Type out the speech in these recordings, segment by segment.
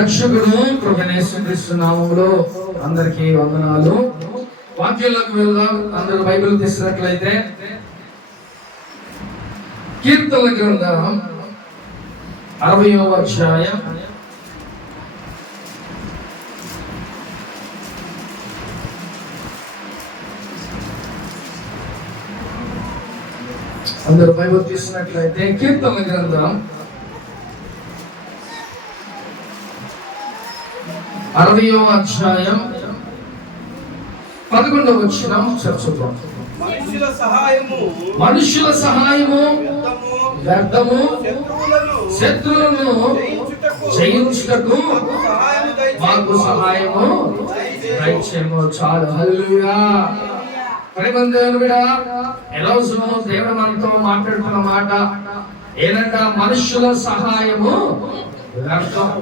రక్షకుడు యేసుక్రీస్తు నామములో అందరికీ వందనాలు. వాక్యంలోకి వెళ్దాం. అందరూ బైబిల్ తీసినట్లయితే కీర్తనల గ్రంథం 60వ అధ్యాయం అందరూ బైబిల్ తీసినట్లయితే కీర్తనల గ్రంథం 60వ అధ్యాయం 11వ వచనం చదువుతాం. మనుషుల సహాయము వ్యర్థము, శత్రువులను జయించుటకు మాకు సహాయము దయచేయము. చాలు. హల్లెలూయా. ప్రేమందేవుడా, ఈరోజు దేవుడు మనతో మాట్లాడుతున్న మాట ఏంటంట? మనుషుల సహాయము వ్యర్థం.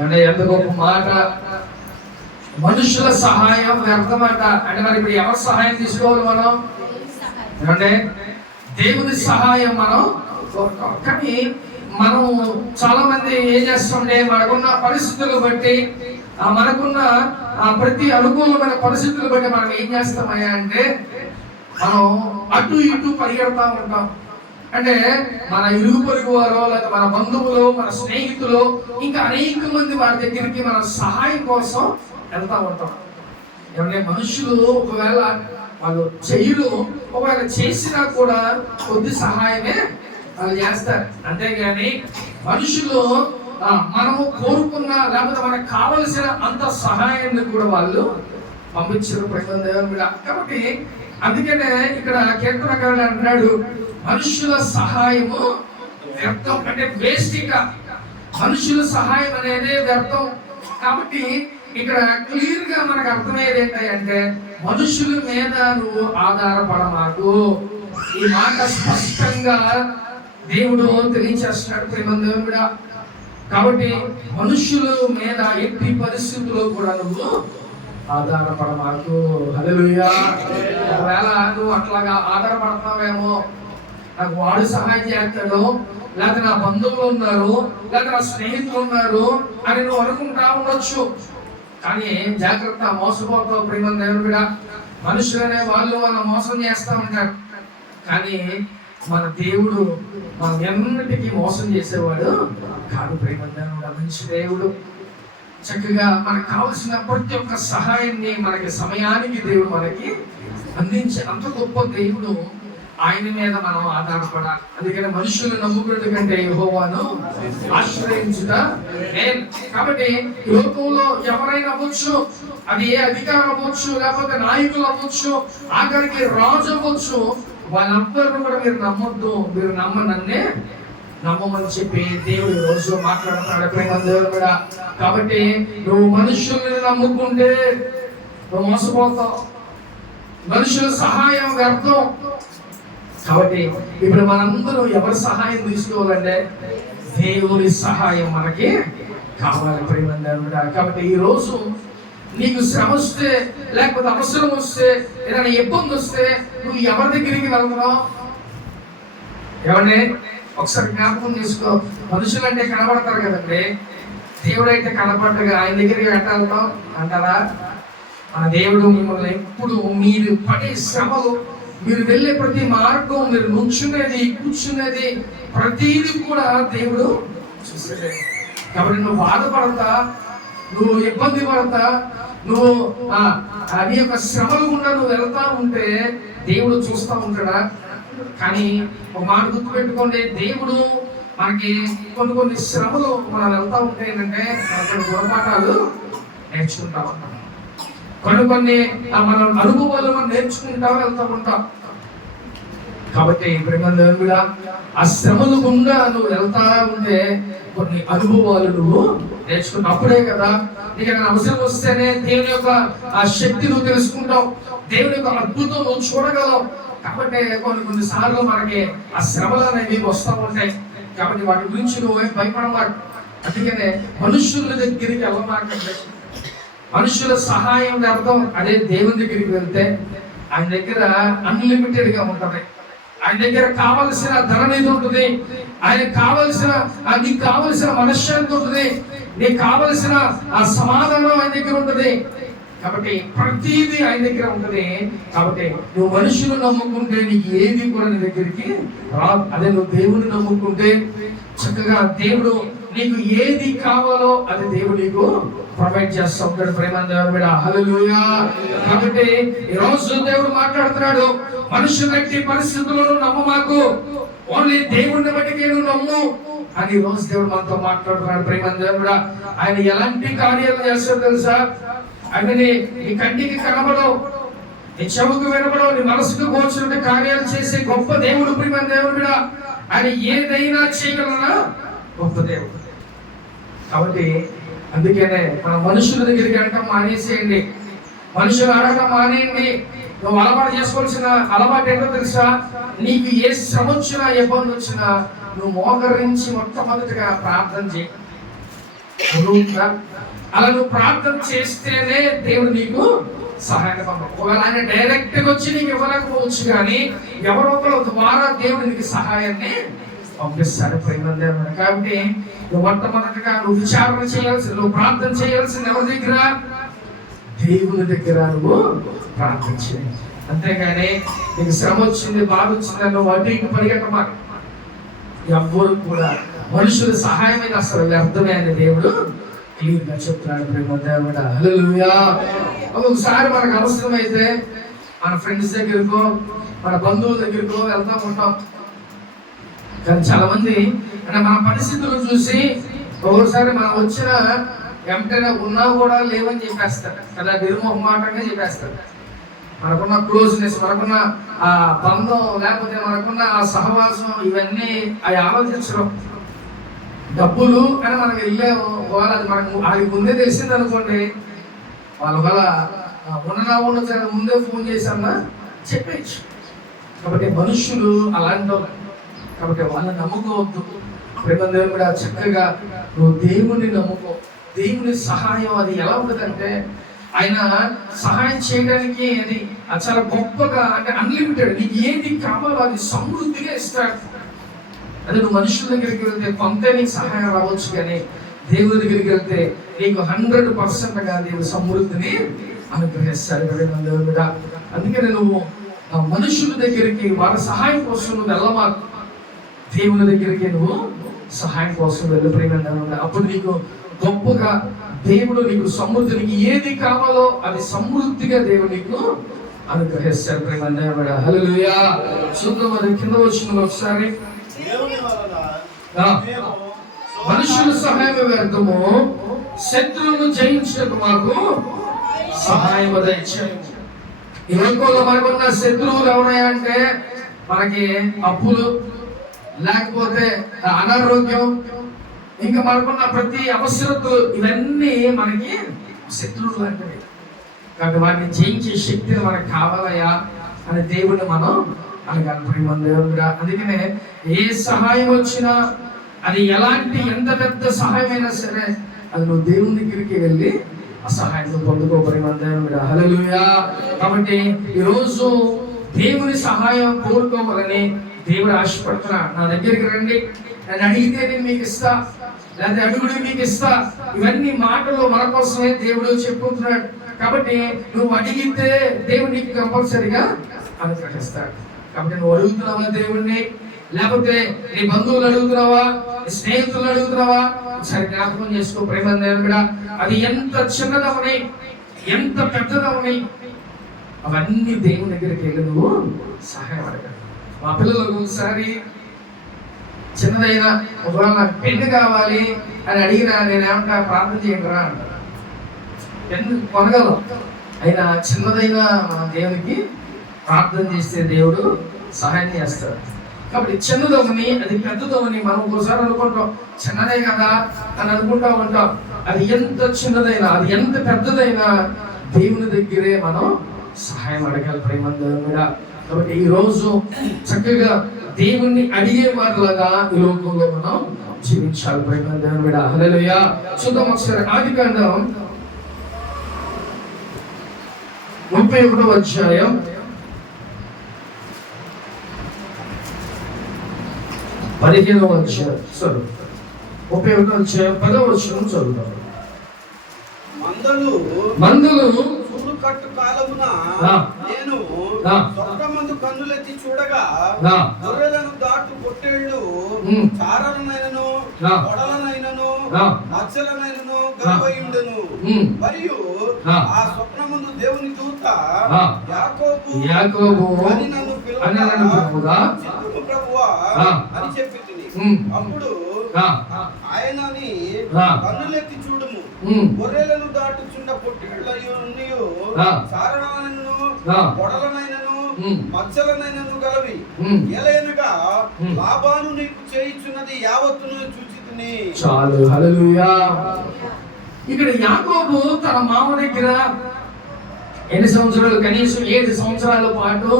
అంటే ఎంత గొప్ప మాట! మనుషుల సహాయం వ్యర్థమాట. అంటే మరి ఇప్పుడు ఎవరి సహాయం తీసుకోవాలి మనం? అంటే దేవుని సహాయం మనం కోరుతాం. కానీ మనం చాలా మంది ఏం చేస్తుంటే మనకున్న పరిస్థితులు బట్టి మనకున్న ప్రతి అనుకూలమైన పరిస్థితులు బట్టి మనం ఏం చేస్తామయ్యా అంటే మనం అటు ఇటు పరిగెడతా ఉంటాం. అంటే మన ఇరుగు పొరుగు వారు, లేదా మన బంధువులు, మన స్నేహితులు, ఇంకా అనేక మంది వారి దగ్గరికి మన సహాయం కోసం వెళ్తా ఉంటాం. ఏమంటే మనుషులు ఒకవేళ వాళ్ళు చెయ్యరు, ఒకవేళ చేసినా కూడా కొద్ది సహాయమే వాళ్ళు చేస్తారు. అంతేగాని మనుషులు మనము కోరుకున్న లేకపోతే మనకు కావలసిన అంత సహాయాన్ని కూడా వాళ్ళు పంపించరు. కాబట్టి అందుకనే ఇక్కడ కీర్తనకారుడు అంటున్నాడు, మనుషుల సహాయము వ్యర్థం. అంటే వేస్టిక మనుషుల సహాయం అనేది వ్యర్థం. కాబట్టి ఇక్కడ క్లియర్ గా మనకు అర్థమయ్యేది ఏంటంటే మనుషుల మీద నువ్వు ఆధారపడమాకు. ఈ మాట స్పష్టంగా దేవుడు తెలియచేస్తున్నాడు ప్రేమందేవుడా. కాబట్టి మనుషుల మీద ఎట్టి పరిస్థితుల్లో కూడా నువ్వు ఆధారపడమాకు. హల్లెలూయా. ఒకవేళ నువ్వు అట్లాగా ఆధారపడతావేమో, నాకు వాడు సహాయం చేస్తాడు, లేకపోతే నా బంధువులు ఉన్నారు, లేకపోతే నా స్నేహితులు ఉన్నారు అని నువ్వు అనుకుంటా ఉండొచ్చు. కానీ జాగ్రత్త, మోసపోతావు ప్రేమందేవుడా. మనుషులు అనే వాళ్ళు మనం మోసం చేస్తూ ఉంటారు. కానీ మన దేవుడు మనం ఎన్నిటికీ మోసం చేసేవాడు కాదు ప్రేమందేవుడా. మంచి దేవుడు. చక్కగా మనకు కావలసిన ప్రతి ఒక్క సహాయాన్ని మనకి సమయానికి దేవుడు మనకి అందించే అంత గొప్ప దేవుడు. ఆయన మీద మనం ఆధారపడాలి. అందుకని మనుషులు నమ్ముకున్నట్టు కంటే యెహోవాను ఆశ్రయించుట మేలు. కాబట్టి లోకంలో ఎవరైనా అవ్వచ్చు, అది ఏ అధికారం అవ్వచ్చు, లేకపోతే నాయకులు అవ్వచ్చు, ఆఖరికి రాజు అవ్వచ్చు, వాళ్ళందరూ కూడా మీరు నమ్మొద్దు, మీరు నన్నే నమ్మమని చెప్పి దేవుడు రోజు మాట్లాడుతున్నాడు ప్రేమందేవుడు కూడా. కాబట్టి నువ్వు మనుషుల్ని నమ్ముకుంటే నువ్వు మోసపోతావు. మనుషుల సహాయం వ్యర్థం. కాబట్టి ఇప్పుడు మనందరూ ఎవరి సహాయం తీసుకోవాలంటే దేవుని సహాయం మనకి కావాలి ప్రేమందేవుడా. కాబట్టి ఈ రోజు నీకు శ్రమ వస్తే, లేకపోతే అవసరం వస్తే, ఏదైనా ఇబ్బంది వస్తే నువ్వు ఎవరి దగ్గరికి వెళ్తున్నావు? ఎవరిని ఒకసారి జ్ఞాపకం చేసుకో. మనుషులు అంటే కనబడతారు కదండి, దేవుడు అయితే కనపడగా ఆయన దగ్గరికి వెళ్తాం అంటారా? మన దేవుడు మిమ్మల్ని ఎప్పుడు మీరు పడే శ్రమలు, మీరు వెళ్ళే ప్రతి మార్గం, మీరు నుంచునేది, కూర్చునేది, ప్రతిదీ కూడా దేవుడు చూసేదే. కాబట్టి నువ్వు బాధపడతా, నువ్వు ఇబ్బంది పడతా, నువ్వు నీ యొక్క శ్రమలు గుండా నువ్వు వెళ్తా ఉంటే దేవుడు చూస్తూ ఉంటాడా? కానీ ఒక మాట గుర్తుపెట్టుకోండి, దేవుడు మనకి కొన్ని శ్రమలు మనం వెళ్తా ఉంటే ఏంటంటే కొన్ని గుణపాఠాలు నేర్చుకుంటా ఉంటాం. కొన్ని మన అనుభవాలు మనం నేర్చుకుంటా వెళ్తా ఉంటాం. కాబట్టి ప్రేమందేవుడా, ఆ శ్రమలు గుండా నువ్వు వెళ్తా ఉంటే కొన్ని అనుభవాలు నువ్వు నేర్చుకుంటావు. అప్పుడే కదా నీకు అవసరం వస్తేనే దేవుని యొక్క ఆ శక్తి నువ్వు తెలుసుకుంటావు, దేవుని యొక్క అద్భుతం నువ్వు చూడగలవు. కాబట్టి కొన్ని సార్లు మనకి ఆ శ్రమలు అనేవి వస్తూ ఉంటాయి. కాబట్టి వాటి గురించి నువ్వు భయపడమాకు. అందుకనే మనుషుల దగ్గరికి వెళ్ళమాకండి. మనుషుల సహాయం వ్యర్థం. అదే దేవుని దగ్గరికి వెళ్తే ఆయన దగ్గర అన్లిమిటెడ్ గా ఉంటది. ఆయన దగ్గర కావలసిన ధననిధి ఉంటుంది, ఆయనకు కావలసిన నీకు కావలసిన మనశ్శాంతి ఉంటుంది, నీకు కావలసిన ఆ సమాధానం ఆయన దగ్గర ఉంటుంది. కాబట్టి ప్రతిదీ ఆయన దగ్గర ఉంటుంది. కాబట్టి నువ్వు మనుషులు నమ్ముకుంటే నీకు ఏది కూడా నీ దగ్గరికి రాదు. అదే నువ్వు దేవుని నమ్ముకుంటే చక్కగా దేవుడు నీకు ఏది కావాలో అది దేవుడు నీకు ప్రొవైడ్ చేస్తూ ఉంటాడు. ప్రేమ దేవుడు, హల్లెలూయా. కాబట్టి ఈ రోజు దేవుడు మాట్లాడుతున్నాడు, మనుషుల పరిస్థితులను నమ్మమాకు, ఓన్లీ దేవుడిని బట్టి నువ్వు నమ్ము అని ఈ రోజు దేవుడు మనతో మాట్లాడుతున్నాడు. ప్రేమ దేవుడు, ఆయన ఎలాంటి కార్యాలు చేస్తాడో తెలుసా? ఆయన నీ కంటికి కనబడవు, నీ చెవుకు వినబడవు, నీ మనసుకు గోచరమైన కార్యాలు చేసే గొప్ప దేవుడు. ప్రేమ దేవుడు, ఆయన ఏదైనా చేయగలనా గొప్ప దేవుడు. కాబట్టి అందుకనే మన మనుషుల దగ్గరికి వెళ్ళటం మానేసేయండి, మనుషులు అడగడం మానేయండి. నువ్వు అలవాటు చేసుకోవాల్సిన అలవాటు ఏంటో తెలుసా? నీకు ఏ శ్రమ వచ్చినా ఇబ్బంది వచ్చినా నువ్వు మోకరించి మొట్టమొదటిగా ప్రార్థన చేయి. అలా నువ్వు ప్రార్థన చేస్తేనే దేవుడు నీకు సహాయం పంపడు. ఒకవేళ ఆయన డైరెక్ట్ గా వచ్చి నీకు ఇవ్వలేకపోవచ్చు, కానీ ఎవరో ఒకరు ద్వారా దేవుడు నీకు సహాయాన్ని పంపిస్తాడు. ప్రేమ దేవుడు, కాబట్టి నువ్వు మొట్టమొదటిగా నువ్వు విచారణ చేయాల్సింది, నువ్వు ప్రార్థన చేయాల్సింది ఎవరి దగ్గర? దేవుని దగ్గర నువ్వు ప్రార్థన చేయాలి. అంతేగాని నీకు శ్రమ వచ్చింది, బాధ వచ్చింది నువ్వు అటు ఇటు పరిగెట్టమా. ఎవ్వరు కూడా మనుషుల సహాయం మీద అసలు వ్యర్థమే అని దేవుడు క్లియర్గా చెప్తున్నాడు. ప్రేమ దేవుడా, హల్లెలూయా. ఒకసారి మనకు అవసరమైతే మన ఫ్రెండ్స్ దగ్గరకో మన బంధువుల దగ్గరకో వెళ్తా ఉంటాం. కానీ చాలా మంది అంటే మన పరిస్థితులను చూసి ఒక్కోసారి మనం వచ్చిన వెంటనే ఉన్నా కూడా లేవని చెప్పేస్తారు కదా, నిర్మోహమాటంగా చెప్పేస్తారు. మనకున్న క్లోజ్నెస్, మనకున్న ఆ బంధం, లేకపోతే మనకున్న ఆ సహవాసం, ఇవన్నీ అవి ఆలోచించడం. డబ్బులు కానీ మనకు వెళ్ళాము, ఒకవేళ అది మనకు అది ముందే తెలిసింది అనుకోండి, వాళ్ళ వల్ల ఉండదు ముందే ఫోన్ చేశామన్నా చెప్పేయచ్చు. కాబట్టి మనుషులు అలాంటి వాళ్ళు, కాబట్టి వాళ్ళని నమ్ముకోవద్దు. ప్రేమ దేవుడు కూడా చక్కగా నువ్వు దేవుణ్ణి నమ్ముకో. దేవుని సహాయం అది ఎలా ఉంటుందంటే ఆయన సహాయం చేయడానికి అది చాలా గొప్పగా, అంటే అన్లిమిటెడ్. నీకు ఏది కావాలో అది సమృద్ధిగా ఇస్తాడు. అదే నువ్వు మనుషుల దగ్గరికి వెళ్తే కొంత నీకు సహాయం రావచ్చు, కానీ దేవుడి దగ్గరికి వెళ్తే నీకు 100% దేవుడు సమృద్ధిని అనుగ్రహిస్తాడు. దేవుడా, అందుకని నువ్వు మనుషుల దగ్గరికి వాళ్ళ సహాయం కోసం నువ్వు వెళ్ళమాకు, దేవుని దగ్గరికి నువ్వు సహాయం కోసం వెళ్ళి. ప్రేమ అప్పుడు నీకు గొప్పగా దేవుడు నీకు సమృద్ధి, నీకు ఏది కావాలో అది సమృద్ధిగా దేవుడు నీకు అనుగ్రహిస్తాడు. ప్రేమ దేవుడా, హల్లెలూయా. చూద్దాం, అది కింద వచ్చిన ఒకసారి. మనుషుల సహాయం వ్యర్థము, శత్రువును జయించటకు మాకు సహాయం దయచేయండి. ఈ లోకంలో మనకున్న శత్రువులు ఎవరయ్యంటే మనకి అప్పులు, లేకపోతే అనారోగ్యం, ఇంకా మనకున్న ప్రతి అవసరతలు, ఇవన్నీ మనకి శత్రువులు లాంటివి. కాబట్టి వాటిని జయించే శక్తిని మనకు కావాలయా అని దేవుడిని మనం అనగాలి. ప్రేమ దేవుడా, అందుకనే ఏ సహాయం వచ్చినా అది ఎలాంటి ఎంత పెద్ద సహాయమైనా సరే అది నువ్వు దేవుని దగ్గరికి వెళ్ళి ఆ సహాయం పొందుకో. ప్రేమ దేవుడా, హల్లెలూయా. కాబట్టి ఈరోజు దేవుని సహాయం కోరుకోవాలని దేవుడు ఆశపడుతున్నా. నా దగ్గరికి రండి, నన్ను అడిగితే నేను మీకు ఇస్తా, లేదా అడుగుడు మీకు ఇస్తా. ఇవన్నీ మాటలు మన కోసమే దేవుడు చెప్పుకుంటున్నాడు. కాబట్టి నువ్వు అడిగితే దేవుడు నీకు కంపల్సరిగా అనుగ్రహిస్తాడు. కాబట్టి నువ్వు అడుగుతున్నావా దేవుణ్ణి, లేకపోతే నీ బంధువులు అడుగుతున్నావా, నీ స్నేహితులు అడుగుతున్నావా? ఒకసారి జ్ఞాపకం చేసుకో. ప్రేమ దేవుడా, అది ఎంత చిన్నదవని ఎంత పెద్దదవని అవన్నీ దేవుని దగ్గరికి వెళ్ళి నువ్వు సహాయం అడగాలి. మా పిల్లలకు ఒకసారి చిన్నదైనా ఒకవేళ నాకు పెన్ను కావాలి అని అడిగినా నేనేమంటా, ప్రార్థన చేయండి రా అంట. పెన్ను కొనగలం, అయినా చిన్నదైనా మన దేవునికి ప్రార్థన చేస్తే దేవుడు సహాయం చేస్తాడు. కాబట్టి చిన్నదవని అది పెద్దదవని మనం ఒకసారి అనుకుంటాం, చిన్నదే కదా అని అనుకుంటా ఉంటాం. అది ఎంత చిన్నదైనా అది ఎంత పెద్దదైనా దేవుని దగ్గరే మనం సహాయం అడగాలి. ప్రేమ దేవుడా, కాబట్టి ఈ రోజు చక్కగా దేవుణ్ణి అడిగే వారిలాగా ఈ లోకంలో మనం జీవించాలి. ప్రేమ దేవుడా, హల్లెలూయా. చూద్దాం ఒకసారి ఆదికాండం 31వ అధ్యాయం 15వ అధ్యాయం చదువు, 31వ అధ్యాయం 10వ వచనం చదువుతాం. మందులు కట్టు కాలమున నేను స్వర్గమందు కన్నులెత్తి చూడగా గొర్రెలను దాటు పొట్టేళ్లు చారలనైనను పొడలనైనను మచ్చలనైనను గర్భయుండును. మరియు ఆ స్వప్నమందు దేవుని దూత యాకోబు అని నన్ను పిలువగా ప్రభువా అని చెప్పి, అప్పుడు ఆయనని కన్నులెత్తి చూడుము, గొర్రెలను దాటుచున్న పొట్టేళ్లయు చారణలైనను పొడలనైనను మచ్చలనైనను గలవి. ఎలయనగా లాబాను నీకు చేయుచున్నది యావత్తును చూచితిని. చాలు, హల్లెలూయా. ఇక్కడ యాకోబు తన మామ దగ్గర ఎన్ని సంవత్సరాలు, కనీసం 7 సంవత్సరాల పాటు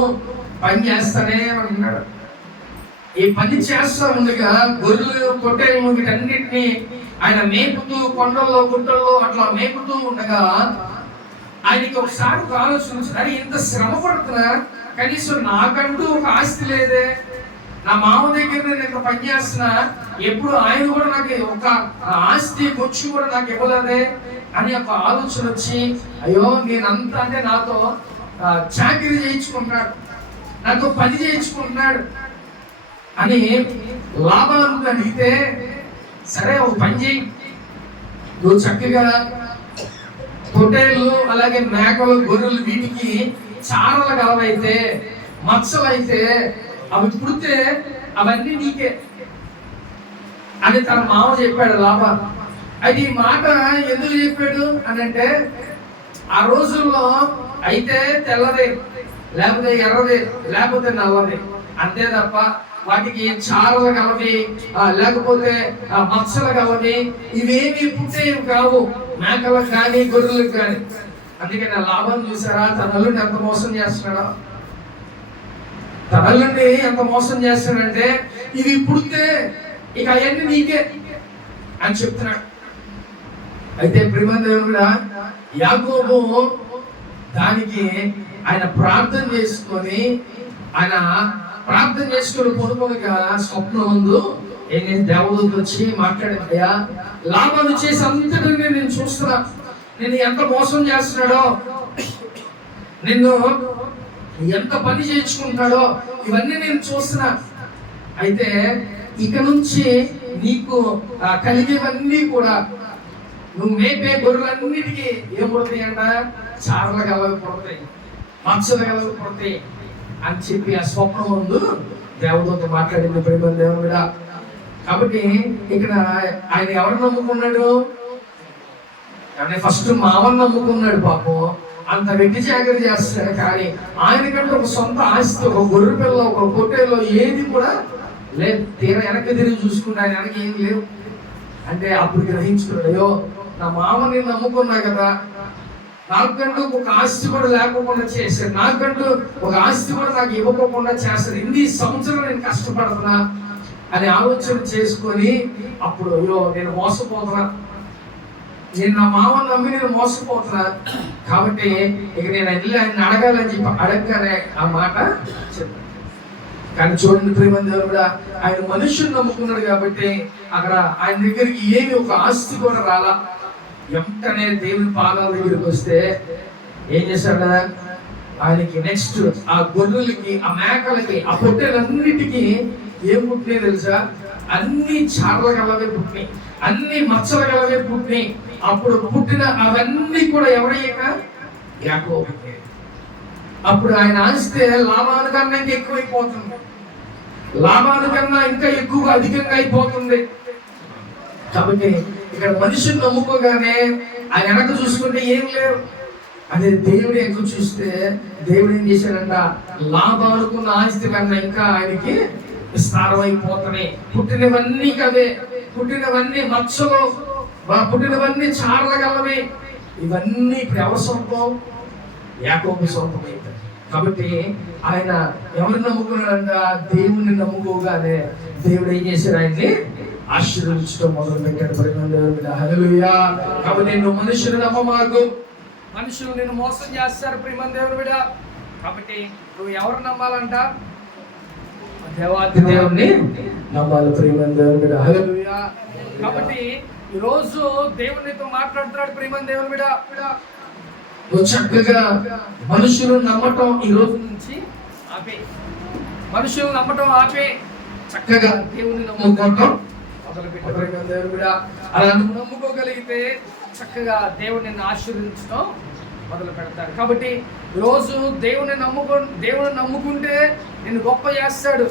పని చేస్తానే ఉన్నాడు. ఈ పని చేస్తా ఉండగా గొర్రెలు పొట్టేలు వీటన్నిటిని ఆయన మేపుతూ కొండల్లో గుట్టల్లో అట్లా మేపుతూ ఉండగా ఆయనకి ఒకసారి ఆలోచన వచ్చింది, ఇంత శ్రమ పడుతున్నా కనీసం నాకంటూ ఒక ఆస్తి లేదే, నా మామ దగ్గర నేను ఇక్కడ పనిచేస్తున్నా, ఎప్పుడు ఆయన కూడా నాకు ఒక ఆస్తి వచ్చి కూడా నాకు ఇవ్వలేదే అని ఒక ఆలోచన వచ్చి, అయ్యో నేనంతా అంటే నాతో చాకరీ చేయించుకుంటున్నాడు, నాతో పని చేయించుకుంటున్నాడు అని లాభాలను అడిగితే, సరే ఒక పని చేయి, నువ్వు చక్కగా పొట్టేళ్ళు అలాగే మేకలు గొర్రెలు వీటికి చారలు గలవైతే మచ్చలైతే అవి పుడితే అవన్నీ నీకే అని తన మామ చెప్పాడు లాభా. అది ఈ మాట ఎందుకు చెప్పాడు అని అంటే, ఆ రోజుల్లో అయితే తెల్లదే లేకపోతే ఎర్రదే లేకపోతే నల్లదే, అంతే తప్ప వాటికి చారలు కలవి లేకపోతే మచ్చలు కలవి ఇవేమి పుట్టేవి కావు మేకలకు కానీ గొర్రెలకు కానీ. అందుకని ఆ లాభం చూసారా, తన అల్లుడిని ఎంత మోసం చేస్తున్నాడా, తన అల్లుడిని ఎంత మోసం చేస్తాడంటే ఇవి పుడితే ఇక అవన్నీ నీకే అని చెప్తున్నాడు. అయితే ప్రియమైన కూడా యాకోబు దానికి ఆయన ప్రార్థన చేసుకొని పడుకోగా స్వప్నం ముందు దేవదూత వచ్చి మాట్లాడాయ్యా, లాభాలు చేసి అంతటిని నేను చూస్తున్నా, నిన్ను ఎంత మోసం చేస్తున్నాడో, నిన్ను ఎంత పని చేయించుకుంటున్నాడో ఇవన్నీ నేను చూస్తున్నా. అయితే ఇక నుంచి నీకు కలిగేవన్నీ కూడా నువ్వు మేపే గొర్రెలన్నిటికీ ఏం పడతాయి అంట, చారలు గలవి పడతాయి, మచ్చలు గలవి పడతాయి అని చెప్పి ఆ స్వప్నం ముందు దేవదూత మాట్లాడింది ప్రేమ దేవుడా. కాబట్టి ఇక్కడ ఆయన ఎవరు నమ్ముకున్నాడు అంటే ఫస్ట్ మావని నమ్ముకున్నాడు. పాపం అంత వెట్టి చాకరీ చేస్తాడు, కానీ ఆయనకంటే ఒక సొంత ఆస్తి, ఒక గొర్రె పిల్ల, ఒక పొట్టేలో ఏది కూడా లేదు. వెనక్కి తిరిగి చూసుకుంటే ఆయన వెనక్కి ఏం లేవు. అంటే అప్పుడు గ్రహించుకున్నాడు, అయ్యో నా మామని నమ్ముకున్నా కదా, నాకంటూ ఒక ఆస్తి కూడా లేకుండా చేశారు, నాకంటూ ఒక ఆస్తి కూడా నాకు ఇవ్వకుండా చేస్తారు, ఇన్ని సంవత్సరాలు నేను కష్టపడుతున్నా అని ఆలోచన చేసుకొని అప్పుడు అయ్యో నేను మోసపోతున్నా, నేను నా మామని నమ్మి నేను మోసపోతున్నా, కాబట్టి ఇక నేను వెళ్ళి ఆయన అడగాలని చెప్పి అడగగానే ఆ మాట చెప్పాను. కానీ చూడండి ప్రియమైన కూడా ఆయన మనుషుని నమ్ముకున్నాడు కాబట్టి అక్కడ ఆయన దగ్గరికి ఏమి ఒక ఆస్తి కూడా రాలా. వెంటనే దేవుని పాదాల దగ్గరికి వస్తే ఏం చేశాడు, ఆయనకి నెక్స్ట్ ఆ గొర్రెలకి, ఆ మేకలకి, ఆ పొట్టేలన్నిటికీ ఏం పుట్టినాయి తెలుసా, అన్ని చారల గలవే పుట్టినాయి, అన్ని మచ్చల గలవే పుట్టినాయి. అప్పుడు పుట్టిన అవన్నీ కూడా ఎవరయ్యాక యాకోబుకే. అప్పుడు ఆయన ఆస్తే లాభాల కన్నా ఇంకా ఎక్కువైపోతుంది, లాభాల కన్నా ఇంకా ఎక్కువగా అధికంగా అయిపోతుంది. కాబట్టి ఇక్కడ మనిషిని నమ్ముకోగానే ఆయన వెనక చూసుకుంటే ఏం లేవు. అదే దేవుడు ఎక్కువ చూస్తే దేవుడు ఏం చేశాడంట, లాభాలకున్న ఆస్తి కన్నా ఇంకా ఆయనకి విస్తారం అయిపోతున్నాయి. పుట్టినవన్నీ కదే, పుట్టినవన్నీ మచ్చలు, పుట్టినవన్నీ చారల గలవి, ఇవన్నీ ఇప్పుడు ఎవరి సొంతం, యాకోబు సొంతం అయితే. కాబట్టి ఆయన ఎవరిని నమ్ముకున్నాడంట, దేవుణ్ణి నమ్ముకోగానే దేవుడు ఏం చేశాడు, ఆయన్ని ఆశీర్వదించడం మొదలు పెట్టాడు. హల్లెలూయా. కాబట్టి నువ్వు మనుషులు నమ్మమాకు, మనుషులు నిన్ను మోసం చేస్తారు ప్రియమైన దేవుని బిడ్డ. కాబట్టి నువ్వు ఎవరు నమ్మాలంట, దేవాతి దేవుణ్ణి నమ్మాలి ప్రియమైన దేవుని బిడ్డ. హల్లెలూయా. కాబట్టి ఈరోజు దేవునితో మాట్లాడుతున్నాడు ప్రియమైన దేవుని బిడ్డ. నువ్వు చక్కగా మనుషులు నమ్మటం ఈ రోజు నుంచి ఆపే, మనుషులు నమ్మటం ఆపే, చక్కగా దేవుని నమ్ముకోవటం మొదలుపెట్టు ప్రియమైన దేవుని బిడ్డ. అలా నువ్వు నమ్ముకోగలిగితే చక్కగా దేవుని ఆశీర్వదించడం మొదలు పెడతాడు. కాబట్టి రోజు దేవుని నమ్ముకుంటే నిన్ను గొప్ప చేస్తాడు.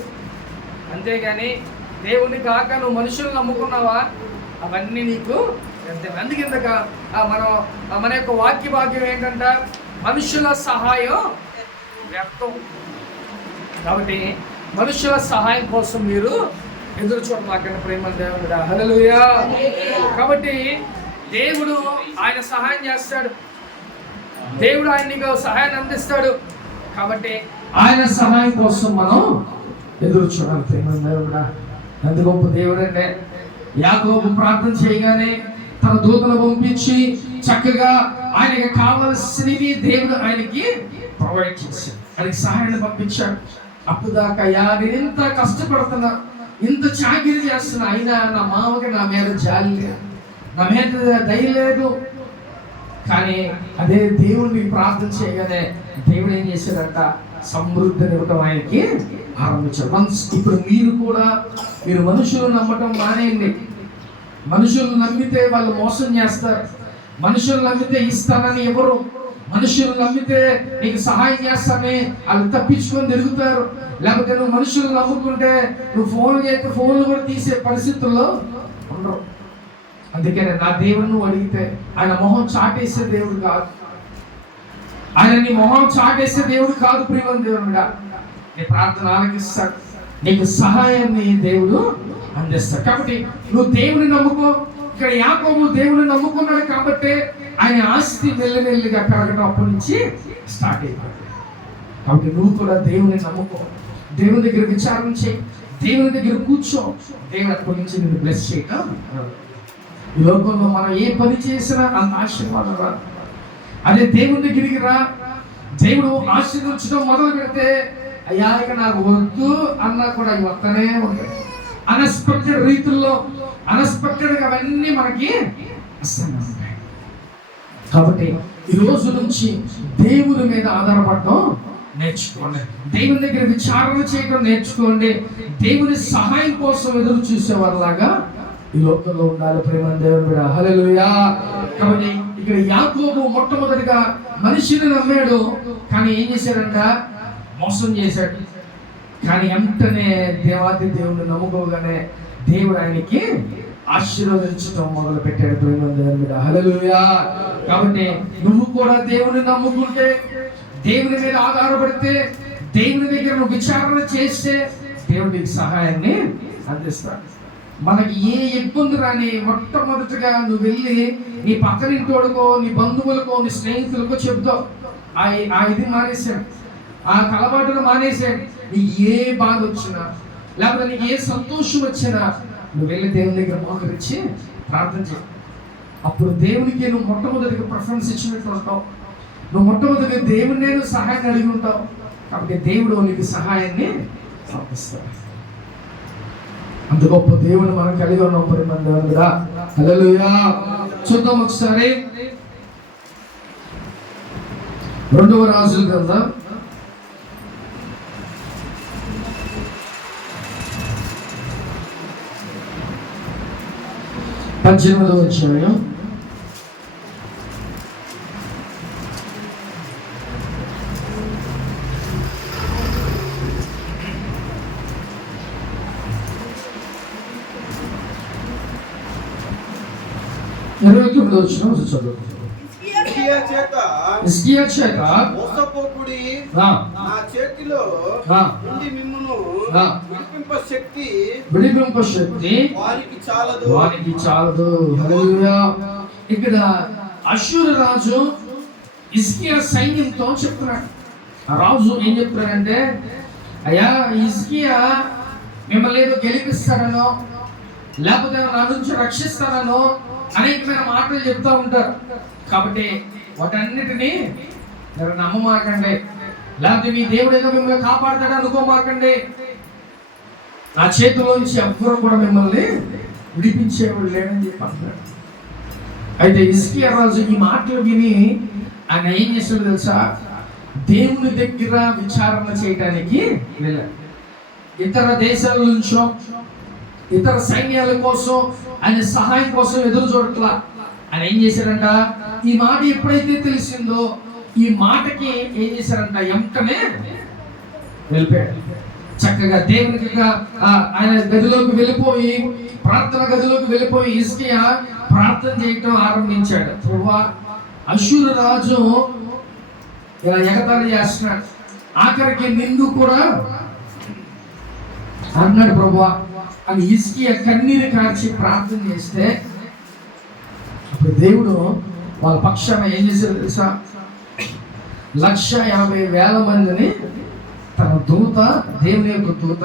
అంతేగాని దేవుని కాక నువ్వు మనుషులు నమ్ముకున్నావా, అవన్నీ నీకు అందుకే మన యొక్క వాక్య భాగ్యం ఏంటంట, మనుషుల సహాయం వ్యర్థం. కాబట్టి మనుషుల సహాయం కోసం మీరు ఎదురు చూడమాకండి ప్రేమ దేవుడు. హల్లెలూయా. కాబట్టి దేవుడు ఆయన సహాయం చేస్తాడు, దేవుడు ఆయన నీకు సహాయాన్ని అందిస్తాడు. కాబట్టి ఆయన సహాయం కోసం మనం ఎదురు చూడాలి ప్రేమ దేవుడా. ఎంత గొప్ప దేవుడు అంటే, యాకోబు ప్రార్థన చేయగానే తన దూతలు పంపించి చక్కగా ఆయనకి కావలసినవి దేవుడు ఆయనకి ప్రొవైడ్ చేశాడు, ఆయనకి సహాయాన్ని పంపించాడు. అప్పుడు దాకా నేను ఇంత కష్టపడుతున్నా, ఇంత చాకిరీ చేస్తున్నా, అయినా నా మామకి నా మీద జాలి లేదు, నా మీద దయ లేదు. కానీ అదే దేవుడిని ప్రార్థన చేయగానే దేవుడు ఏం చేశాడంట, సమృద్ధిని ఇవ్వటం ఆయనకి ఆరంభించాడు. ఇప్పుడు మీరు కూడా మీరు మనుషులు నమ్మటం మానేయండి. మనుషులు నమ్మితే వాళ్ళు మోసం చేస్తారు, మనుషులు నమ్మితే ఇస్తానని ఎవరు, మనుషులు నమ్మితే నీకు సహాయం చేస్తానని వాళ్ళు తప్పించుకొని తిరుగుతారు. లేకపోతే నువ్వు మనుషులు నమ్ముకుంటే నువ్వు ఫోన్లు చేస్తే ఫోన్లు కూడా తీసే పరిస్థితుల్లో ఉండరు. అందుకనే నా దేవుడు నువ్వు అడిగితే ఆయన మొహం చాటేసే దేవుడు కాదు, ఆయన నీ మొహం చాటేసే దేవుడు కాదు ప్రియమైన దేవుడా. నీ ప్రార్థన ఆలకిస్తాడు, నీకు సహాయాన్ని దేవుడు అందిస్తాడు. కాబట్టి నువ్వు దేవుని నమ్ముకో. ఇక్కడ యాకోబు దేవుని నమ్ముకున్నాడు కాబట్టి ఆయన ఆస్తి మెల్లిమెల్లిగా పెరగడం అప్పటి నుంచి స్టార్ట్ అయిపోయింది. కాబట్టి నువ్వు కూడా దేవుని నమ్ముకో, దేవుని దగ్గర విచారణ చేయి, దేవుని దగ్గర కూర్చో. దేవుడు అప్పటి నుంచి నిన్ను బ్లెస్ చేయటం. ఈ లోకంలో మనం ఏ పని చేసినా అంత ఆశీర్వాదం రాదు. అదే దేవుని దగ్గరికి రా, దేవుడు ఆశీర్వదించడం మొదలు పెడితే అయ్యా ఇక నాకు వద్దు అన్నా కూడా అవి వస్తూనే ఉంటాయి. అన్ఎక్స్పెక్టెడ్ రీతుల్లో అన్ఎక్స్పెక్టెడ్గా అవన్నీ మనకి వస్తూనే ఉంటాయి. కాబట్టి ఈ రోజు నుంచి దేవుని మీద ఆధారపడటం నేర్చుకోండి, దేవుని దగ్గర విచారణ చేయడం నేర్చుకోండి. దేవుని సహాయం కోసం ఎదురు చూసేవారిలాగా ఈ లోకంలో ఉండాలి ప్రేమ దేవుడు. హల్లెలూయా. కాబట్టి ఇక్కడ యాకోబు మొట్టమొదటిగా మనిషిని నమ్మాడు, కానీ ఏం చేశాడంట, మోసం చేశాడు. కానీ వెంటనే దేవాది దేవుడిని నమ్ముకోగానే దేవుడు ఆయనకి ఆశీర్వదించడం మొదలు పెట్టాడు ప్రేమ దేవుడు. హల్లెలూయా. కాబట్టి నువ్వు కూడా దేవుని నమ్ముకుంటే, దేవుని మీద ఆధారపడితే, దేవుని దగ్గర నువ్వు విచారణ చేస్తే దేవుడు నీకు సహాయాన్ని అందిస్తాడు. మనకి ఏ ఇబ్బంది రాని మొట్టమొదటిగా నువ్వు వెళ్ళి నీ పక్కనింటోడుకో, నీ బంధువులకో, నీ స్నేహితులకో చెబుతావు, ఆ ఇది మానేశాడు, ఆ కలబాటును మానేశాడు. నీకు ఏ బాధ వచ్చినా లేకపోతే నీకు ఏ సంతోషం వచ్చినా నువ్వు వెళ్ళి దేవుని దగ్గర మోకరించి ప్రార్థన చేయి. అప్పుడు దేవునికి నువ్వు మొట్టమొదటిగా ప్రిఫరెన్స్ ఇచ్చినట్టు ఉంటావు. నువ్వు మొట్టమొదటిగా దేవుని నేను సహాయాన్ని అడిగి ఉంటావు. కాబట్టి దేవుడు నీకు సహాయాన్ని పంపిస్తాడు. అంత గొప్ప దేవుని మనం కలిగి ఉన్నాం పరిమందా. హల్లెలూయా. చూద్దాం ఒకసారి 2వ రాజుల గ్రంథం 18వ అధ్యాయం 29వ వచనం చదువు. హిజ్కియా చేత మోసపోకుడి, నా చేతిలో నుండి మిమ్మును విడిపింప శక్తి వారికి చాలదు. హల్లెలూయా. ఇక్కడ అష్షూరు రాజు హిజ్కియా సైన్యంతో చెప్తున్నాడు. ఆ రాజు ఏం చెప్తున్నాడంటే, అయ్యా హిజ్కియా మిమ్మల్ని ఏదో గెలిపిస్తారనో లేకపోతే నా నుంచి రక్షిస్తారనో అనేకమైన మాటలు చెప్తా ఉంటారు. కాబట్టి వాటన్నిటినీ మీరు నమ్మమాకండి, లేకపోతే మీ దేవుడు ఏదో మిమ్మల్ని కాపాడతాడు అనుకోమాకండి. నా చేతిలోంచి ఎవ్వరు కూడా మిమ్మల్ని విడిపించేవాడు లేడని చెప్పి అంటాడు. అయితే హిజ్కియా రాజు ఈ మాటలు విని ఆయన ఏం చేస్తాడు తెలుసా? దేవుని దగ్గర విచారణ చేయడానికి వెళ్ళాడు. ఇతర దేశాల నుంచో ఇతర సైన్యాల కోసం ఆయన సహాయం కోసం ఎదురు చూడట్లా. ఆయన ఏం చేశారంట? ఈ మాట ఎప్పుడైతే తెలిసిందో ఈ మాటకి ఏం చేశారంట? వెంటనే వెళ్ళిపోయాడు. చక్కగా దేవునికి ఆయన గదిలోకి వెళ్ళిపోయి, ప్రార్థన గదిలోకి వెళ్ళిపోయి హిజ్కియా ప్రార్థన చేయటం ఆరంభించాడు. ప్రభువా, అష్షూరు రాజు ఇలా ఎగతాళి చేస్తున్నాడు, ఆఖరికి నిన్ను కూడా అన్నాడు ప్రభువా అని హిజ్కియా కన్నీరు కార్చి ప్రార్థన చేస్తే, అప్పుడు దేవుడు వాళ్ళ పక్షాన ఏం చేశారు తెలుసా? 1,50,000 మందిని తన దూత, దేవుని యొక్క దూత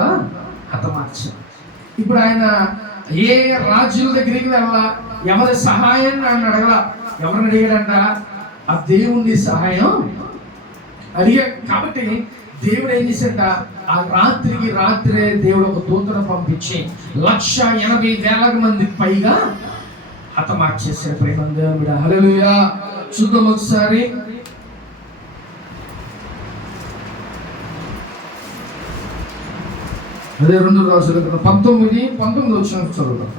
హతమార్చాడు. ఇప్పుడు ఆయన ఏ రాజుల దగ్గరికి వెళ్ళాలా, ఎవరి సహాయాన్ని ఆయన అడగల. ఎవరిని అడిగాడంట? ఆ దేవుని సహాయం అడిగాడు. కాబట్టి దేవుడు ఏం చేశాడ? ఆ రాత్రే దేవుడు ఒక దూతను పంపించి 1,80,000 మందికి పైగా హతమార్చేశాడు. ప్రేమ దేవుడు, హల్లెలూయా. చూద్దాం ఒకసారి. అదే 2 రాజుల 19 వచ్చిన చదువుతాం.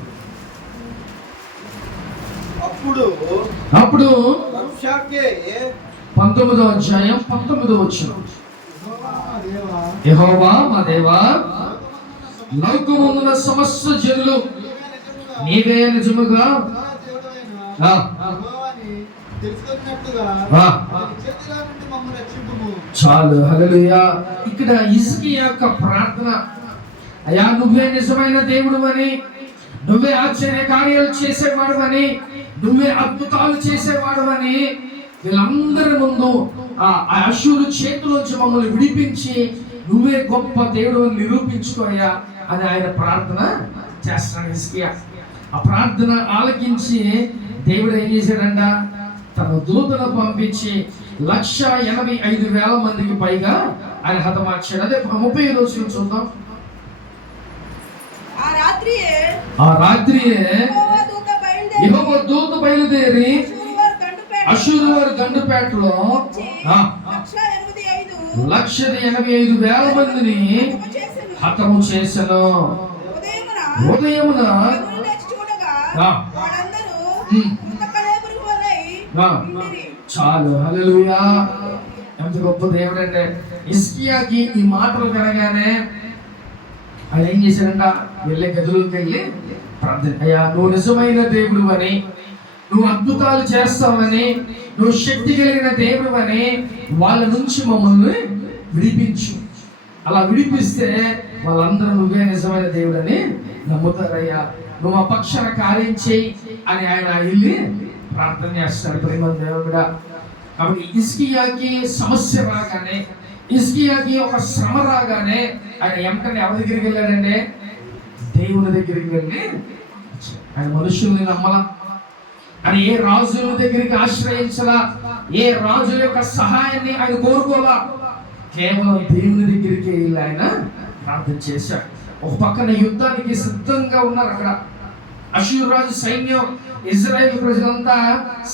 అప్పుడు 19వ అధ్యాయం 19వ వచనం. యెహోవా మా దేవా, లోకమున్న సమస్త జనులు నీవే నిజముగా చాలు. హల్లెలూయా. ఇక్కడ హిజ్కియా యొక్క ప్రార్థన, అయ్యా నువ్వే నిజమైన దేవుడు అని, నువ్వే ఆశ్చర్య కార్యాలు చేసేవాడు అని, నువ్వే అద్భుతాలు చేసేవాడు అని వీళ్ళందరి ముందు ఆ అష్షూరు చేతిలోంచి మమ్మల్ని విడిపించి నువ్వే గొప్ప దేవుడు అని నిరూపించుకోయా అని ఆయన ప్రార్థన చేస్తున్నాడు హిజ్కియా. ఆ ప్రార్థన ఆలకించి దేవుడు ఏం చేశాడంట? తన దూతను పంపించి 1,85,000 మందికి పైగా ఆయన హతమార్చాడు. అదే 30 రోజులు చూద్దాం. ఆ రాత్రియే యెహోవా దూత బయలుదేరి అష్షూరు వారి దండుపేటలో 1,85,000 మందిని హతము చేసెను. ఉదయమున చాలు. హల్లెలూయా. ఎంత గొప్ప దేవుడు అంటే! హిజ్కియాకి ఈ మాటలు వినగానే ఆయన ఏం చేశాడంట? వెళ్ళే గదిలోకి వెళ్ళి ప్రార్థన, అయ్యా నువ్వు నిజమైన దేవుడు అని, నువ్వు అద్భుతాలు చేస్తావని, నువ్వు శక్తి కలిగిన దేవుడు అని వాళ్ళ నుంచి మమ్మల్ని విడిపించు. అలా విడిపిస్తే వాళ్ళందరూ నువ్వే నిజమైన దేవుడు అని నమ్ముతారయ్యా. నువ్వు ఆ పక్షాన కార్యం చేయి అని ఆయన వెళ్ళి ప్రార్థన చేస్తాడు. ప్రేమ దేవుడా. కాబట్టి హిజ్కియాకి సమస్య రాగానే, హిజ్కియాకి ఒక శ్రమ రాగానే ఆయన వెంటనే ఎవరి దగ్గరికి వెళ్ళాడంటే? దేవుని దగ్గరికి వెళ్ళి, ఆయన మనుషుల్ని నమ్మలా, అని ఏ రాజుల దగ్గరికి ఆశ్రయించలా, ఏ రాజుల యొక్క సహాయాన్ని ఆయన కోరుకోలా, కేవలం దేవుని దగ్గరికి వెళ్ళి ఆయన ప్రార్థన చేశాడు. ఒక పక్కన యుద్ధానికి సిద్ధంగా ఉన్నారు అక్కడ అష్షూరు రాజు సైన్యం, ఇజ్రాయేల్ ప్రజలంతా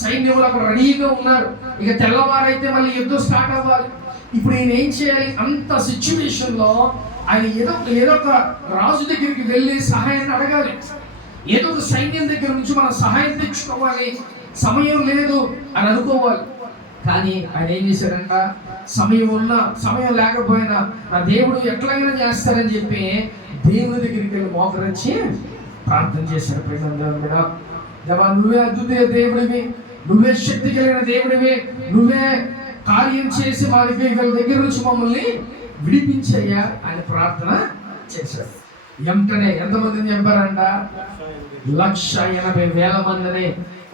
సైన్యంలో అక్కడ రెడీగా ఉన్నారు. ఇక తెల్లవారైతే మళ్ళీ యుద్ధం స్టార్ట్ అవ్వాలి. ఇప్పుడు ఈయన ఏం చేయాలి? అంత సిచ్యువేషన్ లో ఆయన ఏదో ఒక రాజు దగ్గరికి వెళ్ళి సహాయాన్ని అడగాలి. ఏదో ఒక సైన్యం దగ్గర నుంచి మనం సహాయం తెచ్చుకోవాలి, సమయం లేదు అని అనుకోవాలి. కానీ ఆయన ఏం చేశారంట? సమయం ఉన్నా సమయం లేకపోయినా నా దేవుడు ఎట్లాగైనా చేస్తారని చెప్పి దేవుని దగ్గరికి వెళ్ళి మోకరించి ప్రార్థన చేశారు. ప్రేమ దేవా, నువ్వే అద్భుత దేవుడివి, నువ్వే శక్తి కలిగిన దేవుడివి, నువ్వే కార్యం చేసి మా దగ్గర నుంచి మమ్మల్ని విడిపించయ్యా అని ప్రార్థన చేశారు. వెంటనే ఎంతమందిని చెప్పారంట? 1,80,000 మందిని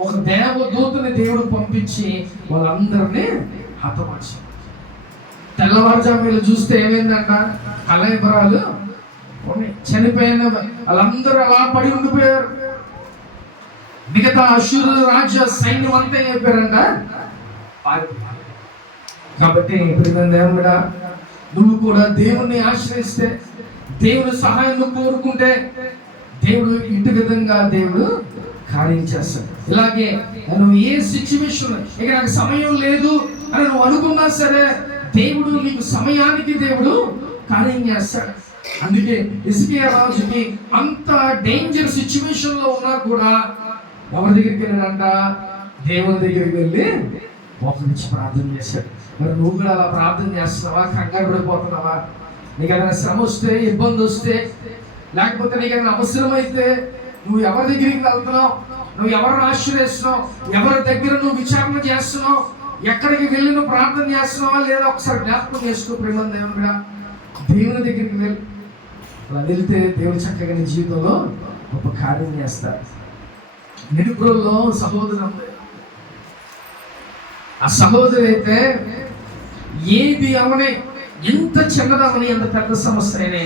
ఒక దేవదూతని దేవుడు పంపించి వాళ్ళందరినీ హతమార్చారు. తెల్లవారుజాములు చూస్తే ఏమైందంట? కళాయిబరాలు చనిపోయిన వాళ్ళందరూ అలా పడి ఉండిపోయారు. మిగతా అష్షూరు రాజ్య సైన్యం అంతా చెప్పారంట పారిపోయారు. కాబట్టి దేవుడా, నువ్వు కూడా దేవుణ్ణి ఆశ్రయిస్తే, దేవుడు సహాయం కోరుకుంటే దేవుడు ఇంటి విధంగా దేవుడు కార్యం చేస్తాడు. ఇలాగే నువ్వు ఏ సిచ్యువేషన్ ఇక నాకు సమయం లేదు అని నువ్వు అనుకున్నా సరే దేవుడు నీకు సమయానికి దేవుడు కార్యం చేస్తాడు. అందుకే హిజ్కియా రాజుకి అంత డేంజర్ సిచ్యువేషన్ లో ఉన్నా కూడా ఎవరి దగ్గరికి వెళ్ళాడంట? దేవుని దగ్గరికి వెళ్ళి మోకరించి ప్రార్థన చేశాడు. మరి నువ్వు కూడా అలా ప్రార్థన చేస్తున్నావా? కంగారు పడిపోతున్నావా? నీకు ఏదైనా శ్రమ వస్తే, ఇబ్బంది వస్తే, లేకపోతే నీకు ఏదైనా అవసరమైతే నువ్వు ఎవరి దగ్గరికి వెళ్తున్నావు? నువ్వు ఎవరిని ఆశ్రయిస్తున్నావు? ఎవరి దగ్గర నువ్వు విచారణ చేస్తున్నావు? ఎక్కడికి వెళ్ళి నువ్వు ప్రార్థన చేస్తున్నావా లేదా? ఒకసారి జ్ఞాపకం చేసుకో ప్రేమ దేవుని కూడా. దేవుని దగ్గరికి వెళ్ళి అలా వెళ్తే దేవుడు చక్కగా నీ జీవితంలో గొప్ప కార్యం చేస్తాడు. నిరుపురంలో సహోదరం, ఆ సహోదరు అయితే ఏది అవనే, ఎంత చిన్నదవని, ఎంత పెద్ద సమస్య అయినా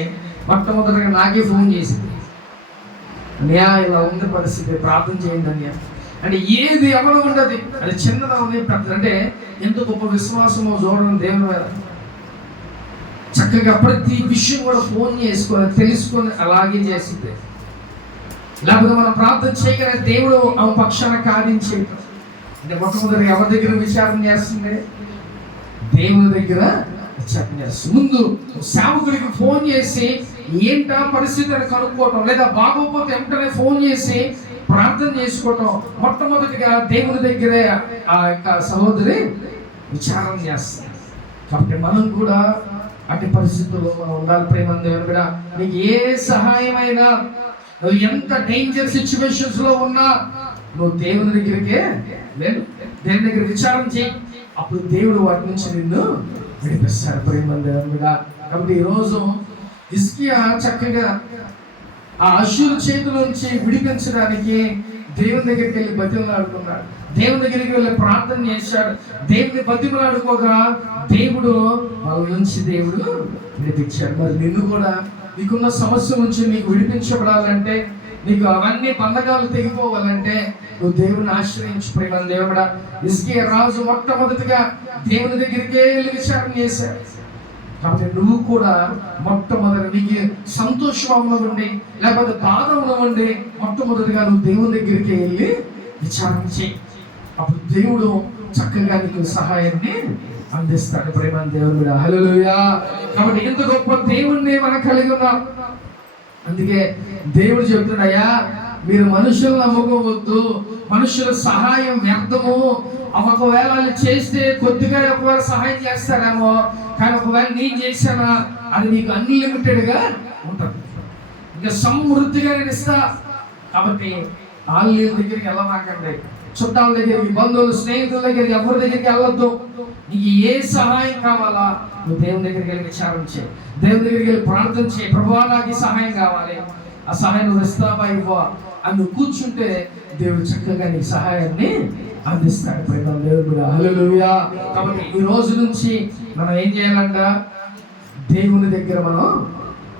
మొట్టమొదటిగా నాకే ఫోన్ చేసింది. అన్యా ఇలా ఉంది పరిస్థితి, ప్రార్థన చేయండి అన్యా అంటే ఏది ఎవరు ఉండదు. అది చిన్నదవని పెద్ద అంటే ఎంత గొప్ప విశ్వాసమో చూడడం దేవుని మీద. చక్కగా ప్రతి విషయం కూడా ఫోన్ చేసుకొని తెలుసుకొని అలాగే చేసింది. లేకపోతే మనం ప్రార్థన చేయగల దేవుడు ఆ పక్షాన కార్యం చేయటం అంటే మొట్టమొదటి ఎవరి దగ్గర విచారణ చేస్తుంది? దేవుని దగ్గర విచారణ చేస్తుంది. ముందు సేవకుడికి ఫోన్ చేసి ఏంటా పరిస్థితి అని కనుక్కోవటం, లేదా బాగోపోతే వెంటనే ఫోన్ చేసి ప్రార్థన చేసుకోవటం. మొట్టమొదటిగా దేవుని దగ్గరే ఆ యొక్క సహోదరి విచారణ చేస్తుంది. కాబట్టి మనం కూడా అటు పరిస్థితుల్లో మనం ఉండాలి. ప్రేమ దేవుని కూడా నీకు ఏ సహాయమైనా, నువ్వు ఎంత డేంజర్ సిచ్యువేషన్స్ లో ఉన్నా నువ్వు దేవుని దగ్గరికే లేదు, దేవుని దగ్గర విచారం చేయి. అప్పుడు దేవుడు వాటి నుంచి నిన్ను విడిపిస్తాడు. ప్రేమ దేవుని కూడా. కాబట్టి ఈరోజు హిజ్కియా చక్కగా ఆ అష్షూరు చేతుల నుంచి విడిపించడానికి దేవుని దగ్గరికి వెళ్ళి బతిమలాడుకున్నాడు. దేవుని దగ్గరికి వెళ్ళి ప్రార్థన చేశాడు. దేవుని బతిమలాడుకోగా దేవుడు వాళ్ళ నుంచి దేవుడు విడిపించాడు. మరి నిన్ను కూడా నీకున్న సమస్య నుంచి నీకు విడిపించబడాలంటే, నీకు అవన్నీ బంధకాలు తెగిపోవాలంటే నువ్వు దేవుని ఆశ్రయించు. ప్రేమ దేవుడా. హిజ్కియా రాజు మొట్టమొదటిగా దేవుని దగ్గరికే వెళ్ళి విచారణ చేశాడు. కాబట్టి నువ్వు కూడా మొట్టమొదటి నీకు సంతోషం అవ్వండి లేకపోతే బాధ అవ్వండి, మొట్టమొదటిగా నువ్వు దేవుని దగ్గరికి వెళ్ళి విచారణ చేయి. అప్పుడు దేవుడు చక్కగా నీకు సహాయాన్ని అందిస్తాడు. ప్రేమ దేవుడు. హల్లెలూయా. కాబట్టి ఎంత గొప్ప దేవుణ్ణి మనం కలిగి ఉన్నాం. అందుకే దేవుడు చెబుతున్నాయా, మీరు మనుషులు నమ్ముకోవద్దు, మనుషుల సహాయం వ్యర్థము. ఒకవేళ వాళ్ళు చేస్తే కొద్దిగా ఒకవేళ సహాయం చేస్తారేమో, కానీ ఒకవేళ నేను చేశానా అది నీకు అన్లిమిటెడ్ గా ఉంటుంది, ఇంకా సమృద్ధిగా నేను ఇస్తా. కాబట్టి వాళ్ళ దగ్గరికి వెళ్ళమాకండి, చుట్టాల దగ్గరికి, బంధువులు, స్నేహితుల దగ్గరికి, ఎవరి దగ్గరికి వెళ్ళొద్దు. నీకు ఏ సహాయం కావాలా నువ్వు దేవుని దగ్గరికి వెళ్ళి విచారణ చేయి, దేవుని దగ్గరికి వెళ్ళి ప్రార్థన చేయి. ప్రభువా నాకు ఈ సహాయం కావాలి, ఆ సహాయం నువ్వు ఇస్తావా ఇవ్వా అని నువ్వు కూర్చుంటే దేవుడు చక్కగా నీ సహాయాన్ని అందిస్తాడు. ప్రేమ దేవుడు. హల్లెలూయా. కాబట్టి ఈ రోజు నుంచి మనం ఏం చేయాలంట? దేవుని దగ్గర మనం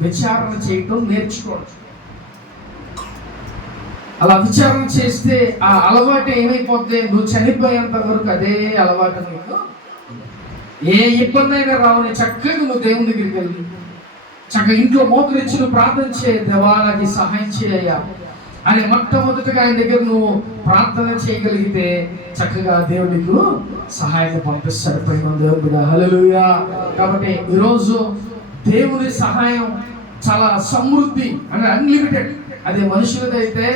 విచారణ చేయటం నేర్చుకోవచ్చు. అలా విచారణ చేస్తే ఆ అలవాటు ఏమైపోతే నువ్వు చనిపోయేంత వరకు అదే అలవాటు నీకు ఏ ఇబ్బంది అయినా రావని చక్కగా నువ్వు దేవుని దగ్గరికి వెళ్ళి చక్కగా ఇంట్లో మోకరించి నువ్వు ప్రార్థన చేయ, దేవా నాకు సహాయం చేయ అని మొట్టమొదటిగా ఆయన దగ్గర నువ్వు ప్రార్థన చేయగలిగితే చక్కగా దేవుడు నీకు సహాయాన్ని పంపిస్తాడు. ప్రేమ దేవుడు. హల్లెలూయా. కాబట్టి ఈరోజు దేవుని సహాయం చాలా సమృద్ధి అంటే అన్లిమిటెడ్. అదే మనుషులదైతే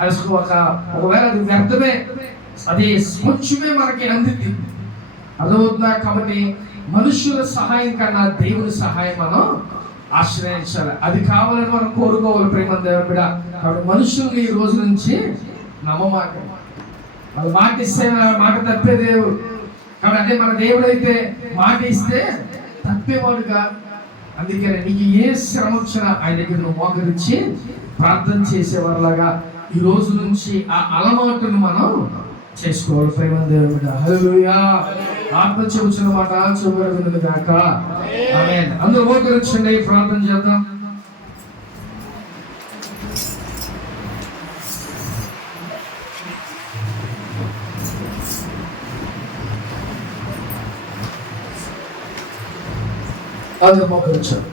అది ఒకవేళ అది వ్యర్థమే, అది కొంచెమే మనకి అందింది. అర్థమవుతుందా? కాబట్టి మనుషుల సహాయం కన్నా దేవుని సహాయం మనం ఆశ్రయించాలి. అది కావాలని మనం కోరుకోవాలి. ప్రేమ దేవుని బిడ్డ. కాబట్టి మనుషుల్ని ఈ రోజు నుంచి నమ్మమాట. వాళ్ళు మాట ఇస్తే మాట తప్పే దేవుడు. కాబట్టి అదే మన దేవుడు అయితే మాట ఇస్తే తప్పేవాడుగా. అందుకని నీకు ఏ శ్రమ వచ్చినా ఆయన దగ్గర నువ్వు మోకరించి ప్రార్థన చేసేవాళ్ళగా ఈ రోజు నుంచి ఆ అలవాటును మనం చేసుకోవాలి. ప్రేమ దేవుడు. హల్లెలూయా. ఆత్మ చెబుతున్న మాట చూడగలను గాక. ఆమేన్. అందరూ మోకరించండి, ప్రార్థన చేద్దాం. అందరూ మోకరించండి.